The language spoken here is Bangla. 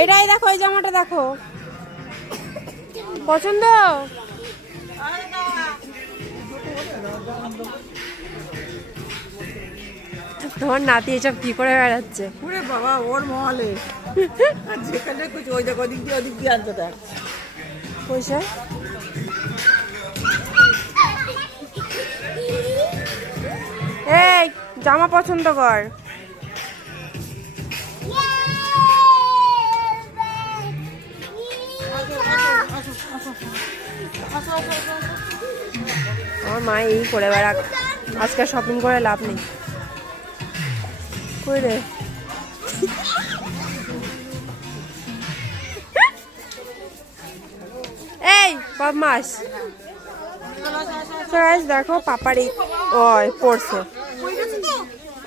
এইটাই দেখো, এই জামাটা দেখো, পছন্দ? তোমার নাতি এসব কি করে বেড়াচ্ছে? ওরে বাবা, ওর মহলে যেখানে কিছু ওই দেখো, ওদিক দিয়ে আনতে দেখ পয়সা। এই জামা পছন্দ কর। আমার মা এই করে বেড়াক, আজকে শপিং করে লাভ নেই। কই রে? এই বদমাস। দেখো পাপারি ওই পড়ছে।